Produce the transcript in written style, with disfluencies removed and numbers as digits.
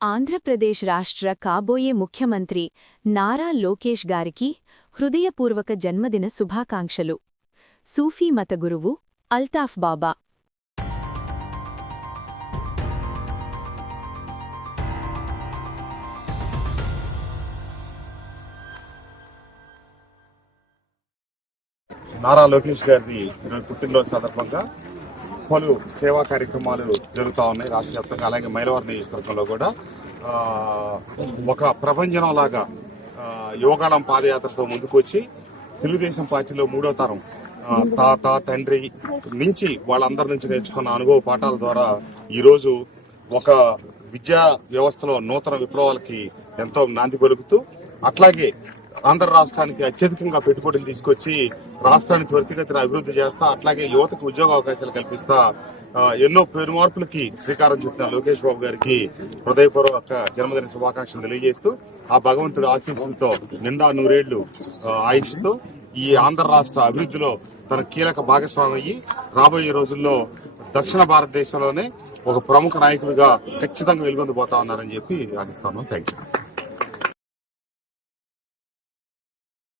ఆంధ్రప్రదేశ్ రాష్ట్ర కాబోయే ముఖ్యమంత్రి నారా లోకేష్ గారికి హృదయపూర్వక జన్మదిన శుభాకాంక్షలు. సూఫీ మత గురువు అల్తాఫ్ బాబా. నారా లోకేష్ గారి పుట్టినరోజు సందర్భంగా పలు సేవా కార్యక్రమాలు జరుగుతూ ఉన్నాయి రాష్ట్ర వ్యాప్తంగా. అలాగే మైలవరం నియోజకవర్గంలో కూడా ఒక ప్రభంజనం లాగా యోగాళం పాదయాత్రతో ముందుకు వచ్చి తెలుగుదేశం పార్టీలో మూడో తరం తాత తండ్రి నుంచి వాళ్ళందరి నుంచి నేర్చుకున్న అనుభవ పాఠాల ద్వారా ఈరోజు ఒక విద్యా వ్యవస్థలో నూతన విప్లవాలకి ఎంతో నాంది పలుకుతూ, అట్లాగే ఆంధ్ర రాష్ట్రానికి అత్యధికంగా పెట్టుబడులు తీసుకొచ్చి రాష్ట్రాన్ని త్వరితగతిన అభివృద్ధి చేస్తా, అట్లాగే యువతకు ఉద్యోగ అవకాశాలు కల్పిస్తా ఎన్నో పేరు మార్పులకి శ్రీకారం చుట్టిన లోకేష్ బాబు గారికి హృదయపూర్వక జన్మదిన శుభాకాంక్షలు తెలియజేస్తూ, ఆ భగవంతుడి ఆశీస్సులతో నిండా నూరేళ్లు ఆయుష్తో ఈ ఆంధ్ర రాష్ట్ర అభివృద్ధిలో తన కీలక భాగస్వామి అయ్యి రాబోయే రోజుల్లో దక్షిణ భారతదేశంలోనే ఒక ప్రముఖ నాయకుడిగా ఖచ్చితంగా వెలుగొందిపోతా ఉన్నారని చెప్పి ఆశిస్తాను. Thank you.